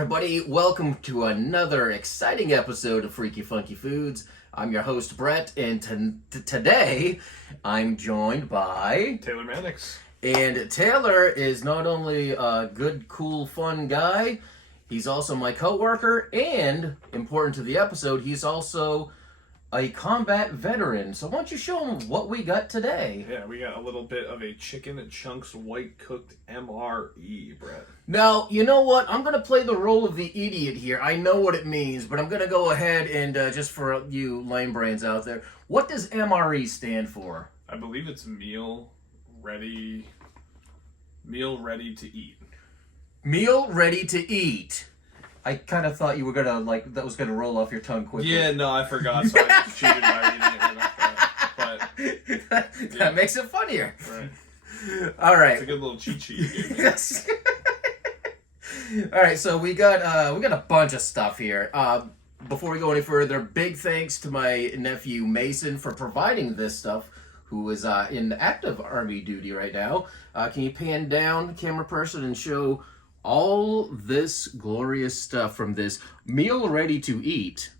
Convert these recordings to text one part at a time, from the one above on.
everybody, welcome to another exciting episode of Freaky Funky Foods. I'm your host Brett, and today I'm joined by Taylor Mannix. And Taylor is not only a good, cool, fun guy, he's also my coworker, and important to the episode, he's also a combat veteran. So why don't you show him what we got today? Yeah, we got a little bit of a chicken and chunks white cooked MRE, Brett. Now, you know what? I'm going to play the role of the idiot here. I know what it means, but I'm going to go ahead and, just for you lame brains out there, what does MRE stand for? I believe it's meal ready to eat. Meal ready to eat. I kind of thought you were going to, that was going to roll off your tongue quickly. Yeah, no, I forgot, so I just cheated by reading it right off that. But, that makes it funnier. Right. All right. It's a good little cheat sheet you gave me. Yes. All right, so we got a bunch of stuff here. Before we go any further, big thanks to my nephew Mason for providing this stuff, who is in active Army duty right now. Can you pan down, camera person, and show all this glorious stuff from this meal ready to eat?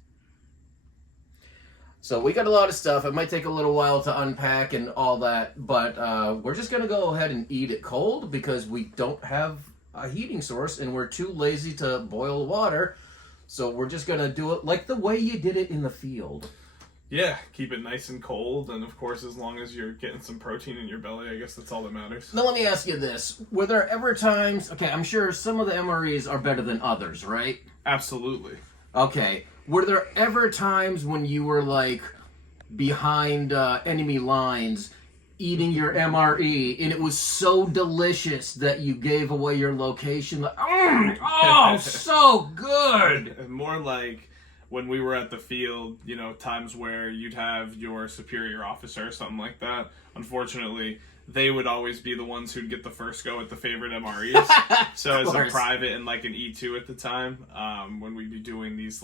So we got a lot of stuff. It might take a little while to unpack and all that, but we're just going to go ahead and eat it cold because we don't have a heating source and we're too lazy to boil water. So we're just going to do it like the way you did it in the field. Yeah, keep it nice and cold, and of course, as long as you're getting some protein in your belly, I guess that's all that matters. Now let me ask you this. Were there ever times, okay, I'm sure some of the MREs are better than others, right? Absolutely. Okay. Were there ever times when you were, behind enemy lines eating your MRE, and it was so delicious that you gave away your location? Oh, so good! More like when we were at the field, times where you'd have your superior officer or something like that. Unfortunately, they would always be the ones who'd get the first go at the favorite MREs. So as a private and an E2 at the time, when we'd be doing these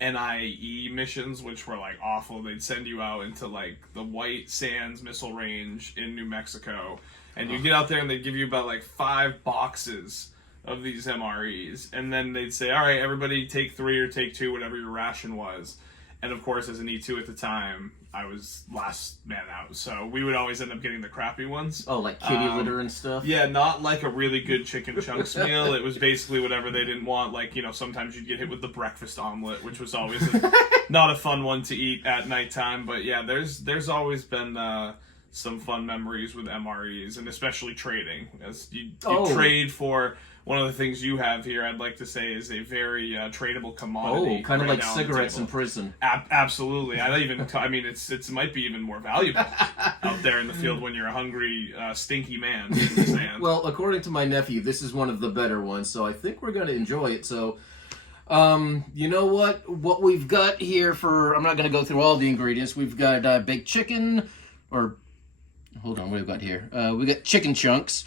NIE missions, which were awful, they'd send you out into the White Sands missile range in New Mexico, and you'd get out there and they'd give you about 5 boxes of these MREs, and then they'd say, all right, everybody take 3 or take 2, whatever your ration was. And of course, as an E2 at the time, I was last man out, so we would always end up getting the crappy ones. Oh, like kitty litter and stuff? Yeah, not like a really good chicken chunks meal. It was basically whatever they didn't want. Sometimes you'd get hit with the breakfast omelet, which was always not a fun one to eat at nighttime. But yeah, there's always been some fun memories with MREs, and especially trading. As you trade for one of the things you have here, I'd like to say, is a very tradable commodity. Oh, kind of like cigarettes in prison. Absolutely. It might be even more valuable out there in the field when you're a hungry, stinky man in the sand. Well, according to my nephew, this is one of the better ones, so I think we're going to enjoy it. So, you know what? What we've got here I'm not going to go through all the ingredients. We've got baked chicken, hold on, what have we got here? We got chicken chunks,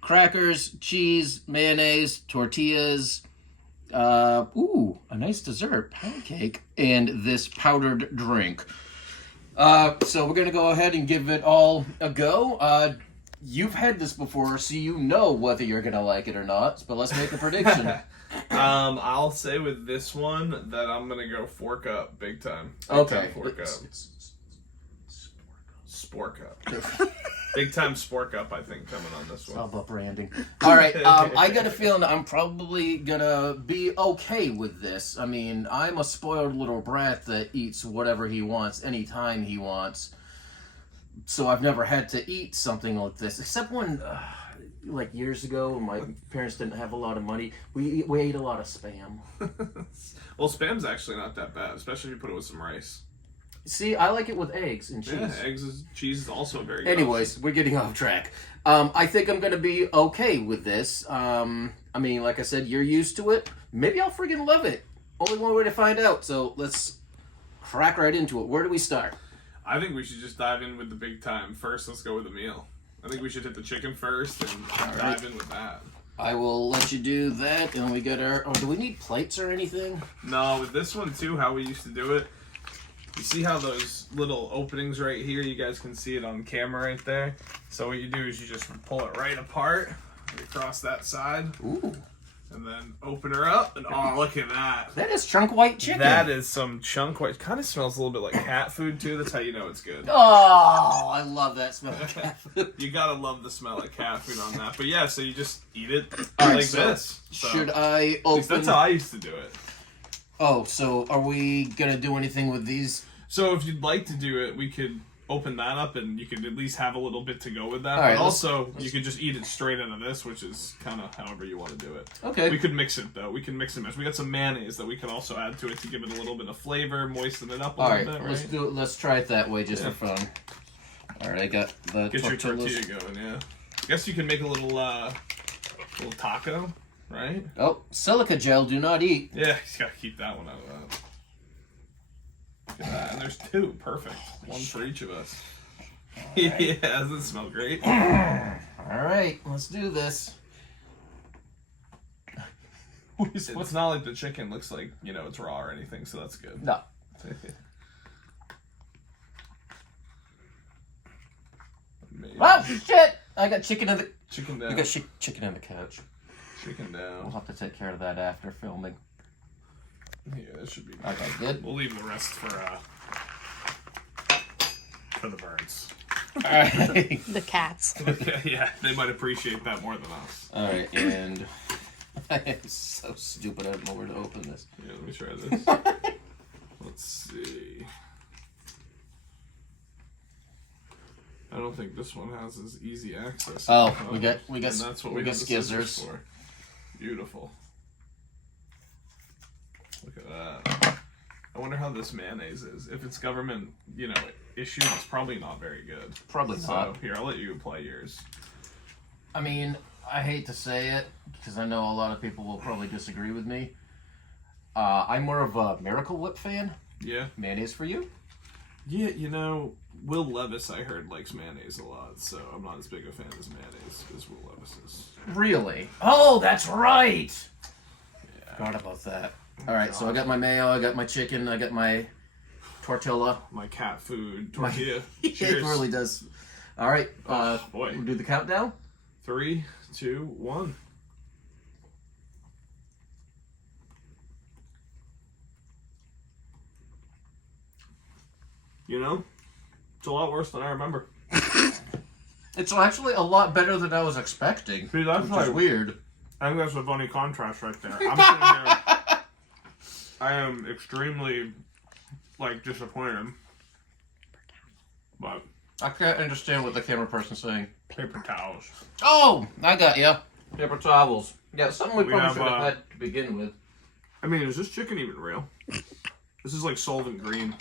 crackers, cheese, mayonnaise, tortillas, a nice dessert, pancake, and this powdered drink. So we're going to go ahead and give it all a go. You've had this before, so you know whether you're going to like it or not, but let's make a prediction. I'll say with this one that I'm going to go fork up big time. Okay. Fork up. Spork up. Big time spork up, I think, coming on this one. It's all about branding. All right, I got a feeling I'm probably going to be okay with this. I mean, I'm a spoiled little brat that eats whatever he wants, anytime he wants. So I've never had to eat something like this, except when, years ago, when my parents didn't have a lot of money, we ate a lot of Spam. Well, Spam's actually not that bad, especially if you put it with some rice. See, I like it with eggs and cheese. Yeah, cheese is also very good. Anyways, we're getting off track. I think I'm going to be okay with this. Like I said, you're used to it. Maybe I'll friggin' love it. Only one way to find out. So let's crack right into it. Where do we start? I think we should just dive in with the big time. First, let's go with the meal. I think we should hit the chicken first and dive in with that. I will let you do that. And we got our... Oh, do we need plates or anything? No, with this one, too, how we used to do it, you see how those little openings right here, you guys can see it on camera right there. So what you do is you just pull it right apart, across that side. Ooh. And then open her up, and oh, look at that. That is chunk white chicken. That is some chunk white. Kind of smells a little bit like cat food, too. That's how you know it's good. Oh, I love that smell of cat food. You gotta love the smell of cat food on that. But yeah, so you just eat it All right, like so this. So, should I at least open... that's how I used to do it. Oh, so are we going to do anything with these? So if you'd like to do it, we could open that up, and you could at least have a little bit to go with that. All right, but also, you could just eat it straight into this, which is kind of however you want to do it. Okay. We could mix it, though. We can mix and match. We got some mayonnaise that we can also add to it to give it a little bit of flavor, moisten it up a little bit, right? Let's do it. Let's try it that way just for fun. All right, I got the Get your tortillas. tortilla going, yeah. I guess you can make a little taco, right? Oh, silica gel, do not eat. Yeah, you gotta keep that one out of that. Look at that. And there's two. Perfect. One for each of us. Right. Yeah, doesn't it smell great? All right, let's do this. It's not like the chicken looks like, it's raw or anything, so that's good. No. Oh, shit! I got chicken in the... Chicken down. You got chicken on the couch. Chicken down. We'll have to take care of that after filming. Yeah, that should be good. Okay, good. We'll leave the rest for the birds. Alright. The cats. Okay, yeah, they might appreciate that more than us. Alright, and... I'm so stupid, I don't know where to open this. Yeah, let me try this. Let's see. I don't think this one has as easy access. Oh, we got and that's what we got got the scissors skizzers. for. Beautiful. Look at that. I wonder how this mayonnaise is. If it's government, issued, it's probably not very good. Probably So not. here, I'll let you apply yours. I mean, I hate to say it, because I know a lot of people will probably disagree with me. I'm more of a Miracle Whip fan. Yeah. Mayonnaise for you? Yeah, Will Levis, I heard, likes mayonnaise a lot, so I'm not as big a fan as mayonnaise as Will Levis is. Really? Oh, that's right! Yeah. Forgot about that. Alright, so I got my mayo, I got my chicken, I got my tortilla. My cat food tortilla. It Cheers. really does. Alright, Oh, boy. we'll do the countdown. 3, 2, 1. It's a lot worse than I remember. It's actually a lot better than I was expecting. See, that's which is weird. I think that's a funny contrast right there. I'm sitting here. I am extremely, disappointed. But I can't understand what the camera person's saying. paper towels. Oh, I got you. Paper towels. Yeah, something we We probably have, should have had to begin with. I mean, is this chicken even real? This is like Solvent Green.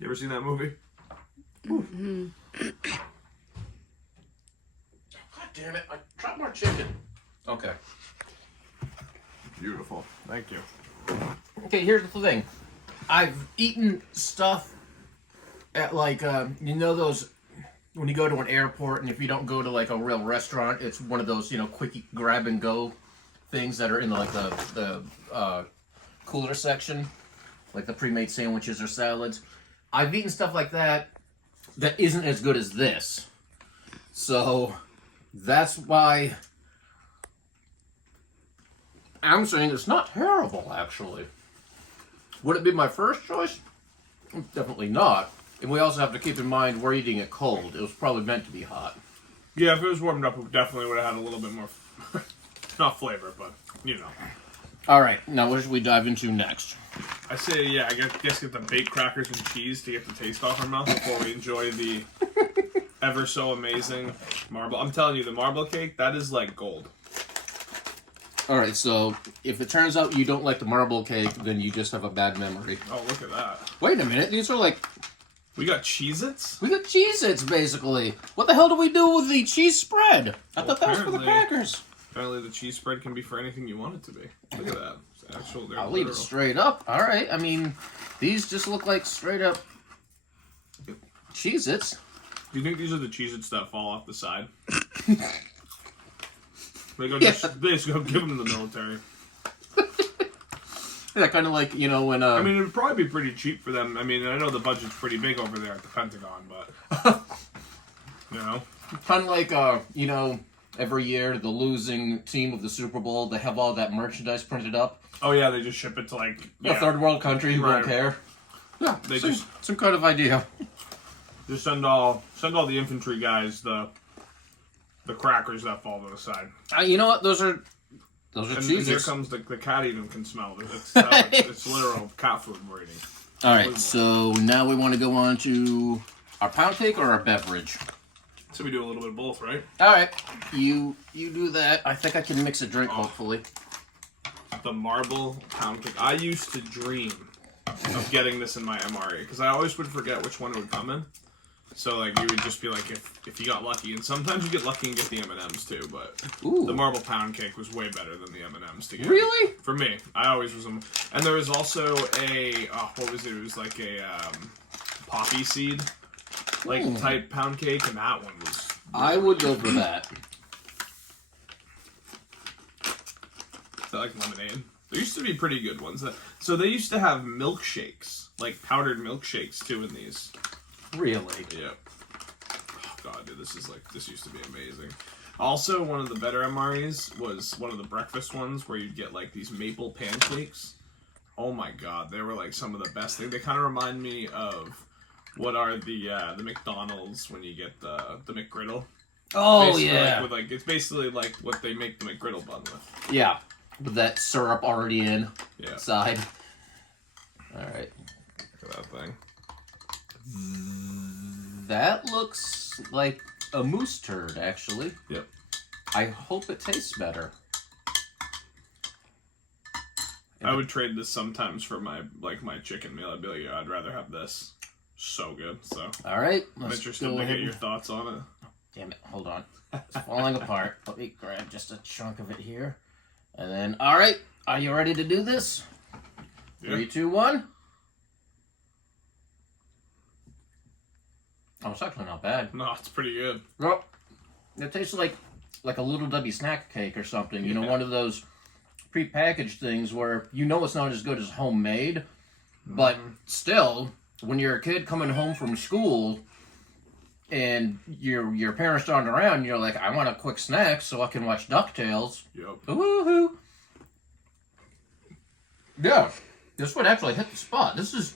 You ever seen that movie? Mm-hmm. God damn it! I dropped more chicken. Okay. Beautiful. Thank you. Okay, here's the thing. I've eaten stuff at those when you go to an airport, and if you don't go to a real restaurant, it's one of those quick grab and go things that are in the cooler section, like the pre-made sandwiches or salads. I've eaten stuff like that isn't as good as this, so that's why I'm saying it's not terrible, actually. Would it be my first choice? Definitely not. And we also have to keep in mind we're eating it cold. It was probably meant to be hot. Yeah, if it was warmed up, it definitely would have had a little bit more, not flavor, but, All right, now what should we dive into next? I say, yeah, I guess get the baked crackers and cheese to get the taste off our mouth before we enjoy the ever so amazing marble. I'm telling you, the marble cake, that is like gold. All right, so if it turns out you don't like the marble cake, then you just have a bad memory. Oh, look at that. Wait a minute, these are We got Cheez-Its? we got Cheez-Its, basically. What the hell do we do with the cheese spread? I thought that was for the apparently- crackers. Apparently the cheese spread can be for anything you want it to be. Look at that. It's actual, they're I'll leave it literal. straight up. All right, I mean, these just look like straight up Cheez-Its. Do you think these are the Cheez-Its that fall off the side? They go Yeah. they just go give them to the military. Yeah, kind of like, when... I mean, it would probably be pretty cheap for them. I mean, I know the budget's pretty big over there at the Pentagon, but... kind of like, every year, the losing team of the Super Bowl, they have all that merchandise printed up. Oh yeah, they just ship it to like A third world country who won't care. Yeah, They some kind of idea. just send all the infantry guys the crackers that fall to the side. You know what? Those are And cheeses. here comes the cat even can smell it. It's literal cat food we're eating. All right, so now we want to go on to our pound cake or our beverage. So we do a little bit of both, right? All right, you do that. I think I can mix a drink, hopefully. The marble pound cake. I used to dream of getting this in my MRE because I always would forget which one it would come in. So like you would just be like if you got lucky, and sometimes you get lucky and get the M&Ms too. But Ooh. the marble pound cake was way better than the M&Ms to get. Really? For me, I always was. And there was also a what was it? It was like a poppy seed type pound cake, and that one was. I would go for that. Is that like lemonade? There used to be pretty good ones. So they used to have milkshakes, like powdered milkshakes too in these. Really? Yep. Oh god, dude, this used to be amazing. Also, one of the better MREs was one of the breakfast ones where you'd get like these maple pancakes. Oh my god, they were like some of the best things. They kind of remind me of what are the McDonald's when you get the McGriddle. Oh Basically, yeah. it's basically like what they make the McGriddle bun with. Yeah, with that syrup already Yeah. inside. All right. Look at that thing. That looks like a moose turd, actually. Yep. I hope it tastes better. I would trade this sometimes for my chicken meal. I'd be like, yeah, I'd rather have this. So good. So All right. I'm Let's interested go to ahead. get your thoughts on it. Damn it! Hold on. It's falling apart. Let me grab just a chunk of it here, and then. All right. Are you ready to do this? Yeah. 3, 2, 1. Oh, it's actually not bad. No, it's pretty good. Well, it tastes like a Little Debbie snack cake or something. You know, Yeah. one of those prepackaged things where you know it's not as good as homemade, but still, when you're a kid coming home from school and your parents aren't around, you're like, I want a quick snack so I can watch DuckTales. Yep. Woohoo! Yeah, this would actually hit the spot. This is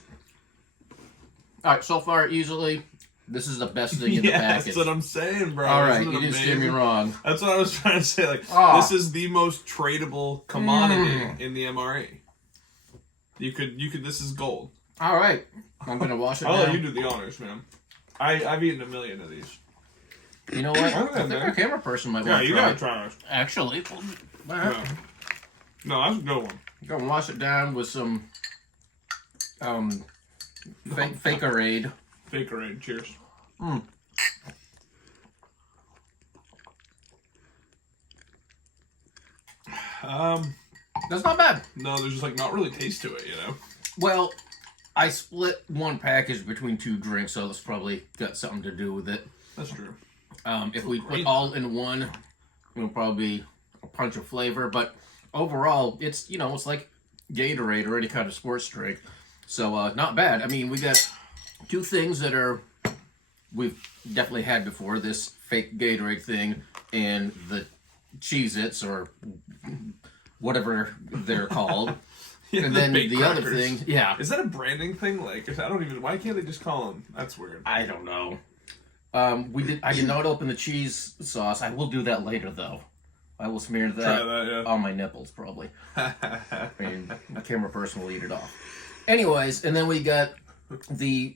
all right so far. Easily, this is the best thing in the package. That's what I'm saying, bro. All right, Isn't it you didn't steer me amazing? wrong. That's what I was trying to say. Like, Ah. this is the most tradable commodity in the MRE. You could. This is gold. All right, I'm gonna wash it I'll down. let you do the honors, man. I've eaten a million of these. You know what? I Okay, think man. our camera person might Yeah, want to you try gotta it. try it. Actually, Yeah. No, that's a good one. go and wash it down with some Fakerade. Bakerade. Cheers. That's not bad. No, there's just like not really taste to it, you know. Well, I split one package between 2 drinks, so it's probably got something to do with it. That's true. If we put all in one, it'll probably be a punch of flavor. But overall, it's it's like Gatorade or any kind of sports drink. So not bad. I mean, we got 2 things that we've definitely had before. This fake Gatorade thing and the Cheez-Its or whatever they're called. Yeah, And then baked the other crackers. thing, yeah. Is that a branding thing? Like, I don't even. Why can't they just call them? That's weird. I don't know. I did not open the cheese sauce. I will do that later, though. I will smear that, Try that, yeah. on my nipples, probably. I mean, the camera person will eat it off. Anyways, and then we got the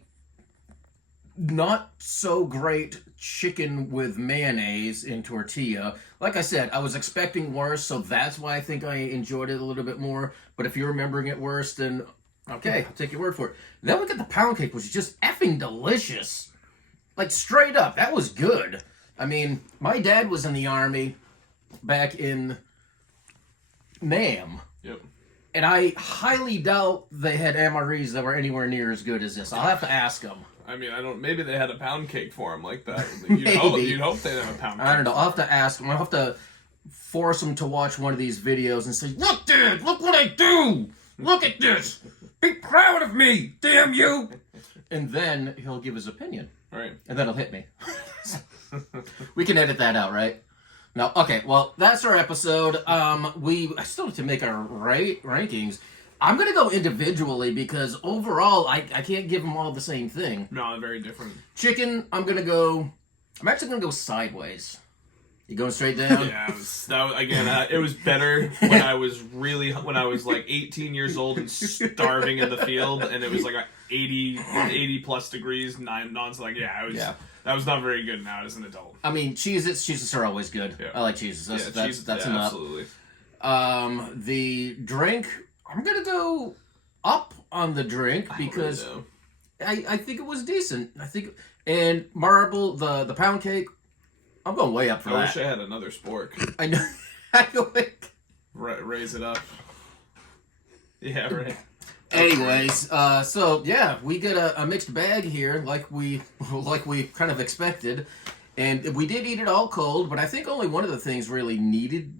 not so great chicken with mayonnaise in tortilla. Like I said, I was expecting worse, so that's why I think I enjoyed it a little bit more. But if you're remembering it worse, then okay, I'll take your word for it. Then we got the pound cake, which is just effing delicious. Like, straight up, that was good. I mean, my dad was in the Army back in Nam. Yep. And I highly doubt they had MREs that were anywhere near as good as this. I'll have to ask them. I mean, I don't. Maybe they had a pound cake for them like that. Maybe. You'd hope they'd have a pound cake. I don't know. I'll have to ask them. I'll have to force them to watch one of these videos and say, "Look, Dad, look what I do! Look at this! Be proud of me, damn you!" And then he'll give his opinion. Right. And then he'll hit me. We can edit that out, right? No, okay, well, that's our episode. I still have to make our rankings. I'm gonna go individually because overall, I can't give them all the same thing. No, very different. Chicken, I'm actually gonna go sideways. You going straight down? Yeah, it was better when I was like 18 years old and starving in the field, and it was like 80 plus degrees, that was not very good now as an adult. I mean, Cheez-Its are always good. Yeah. I like Cheez-Its. That's enough. Absolutely. The drink, I'm gonna go up on the drink because I think it was decent. And marble, the pound cake, I'm going way up for that. I wish I had another spork. I know. I know. Raise it up. Yeah, right. Anyways, so yeah, we get a mixed bag here, like we kind of expected, and we did eat it all cold. But I think only one of the things really needed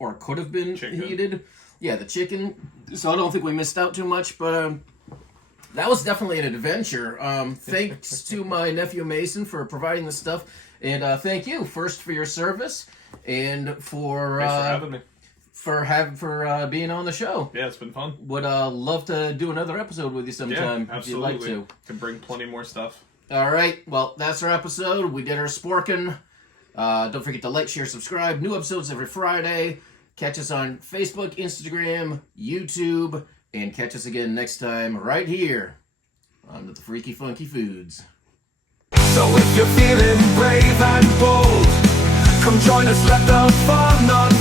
or could have been heated. Yeah, the chicken. So I don't think we missed out too much, but that was definitely an adventure. Thanks to my nephew Mason for providing this stuff, and thank you first for your service and for having me. For being on the show. Yeah, it's been fun. Would love to do another episode with you sometime if you'd like to. Can bring plenty more stuff. All right, well, that's our episode. We did our sporking. Don't forget to like, share, subscribe. New episodes every Friday. Catch us on Facebook, Instagram, YouTube, and catch us again next time right here on the Freaky Funky Foods. So if you're feeling brave and bold, come join us, let the fun unfold.